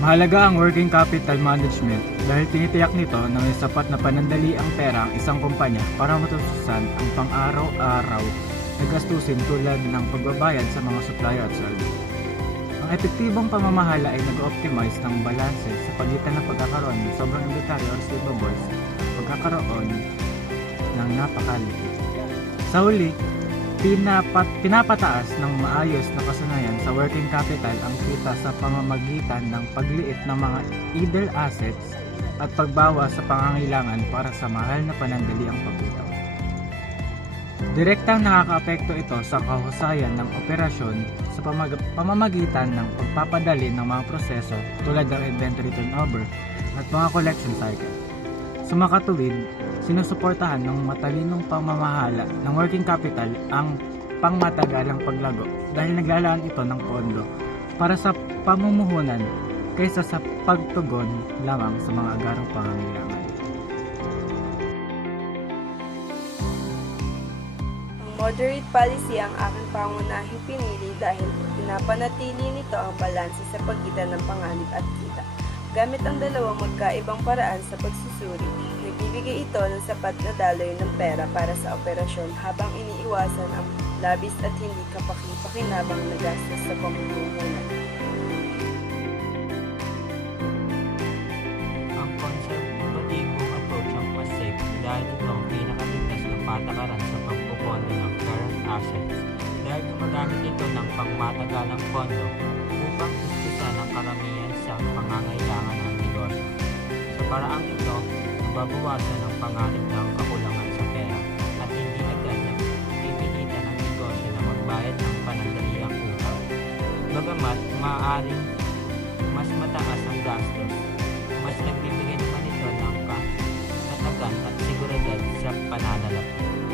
Mahalaga ang working capital management dahil tinitiyak nito na may sapat na panandali ang pera ang isang kumpanya para matustusan ang pang-araw-araw na gastusin tulad ng pagbabayad sa mga supplier at service. Ang epektibong pamamahala ay nag-optimize ng balanse sa pagitan ng pagkakaroon ng sobrang inventory or receivables at pagkakaroon ng napakalipid. Sa huli, pinapataas ng maayos na kasanayan sa working capital ang kita sa pamamagitan ng pagliit ng mga idle assets at pagbawas sa pangangailangan para sa mahal na panandali ang paglitaw. Direktang nakakaapekto ito sa kahusayan ng operasyon sa pamamagitan ng pagpapadali ng mga proseso tulad ng inventory turnover at mga collection cycle. Sa makatuwid, sinusuportahan ng matalinong pamamahala ng working capital ang pangmatagalang paglago dahil naglalaan ito ng pondo para sa pamumuhunan kaysa sa pagtugon lamang sa mga agarang pangangailangan. Ang moderate policy ang aking pangunahing pinili dahil pinapanatili nito ang balanse sa pagitan ng panganib at kita. Gamit ang dalawang magkaibang paraan sa pagsusuri, nagbibigay ito ng sapat na daloy ng pera para sa operasyon habang iniiwasan ang labis at hindi kapaki-pakinabang na gastos sa pamumuhunan. Ang conservative approach ang mas safe dahil ito ang pinakaligtas na patakaran sa pagpupondo ng current assets dahil gumagamit ito ng pangmatagalang pondo upang istusan ang karamihan sa pangangailangan ng negosyo. Sa paraang ito, nababawasan ang panganib ng kakulangan sa pera at hindi agad nagpipilitan ng negosyo na magbayad ng panandaliang utang. Bagamat maaaring mas mataas ang gastos, mas nagbibigay naman ito ng katatagan at seguridad sa pananalapi.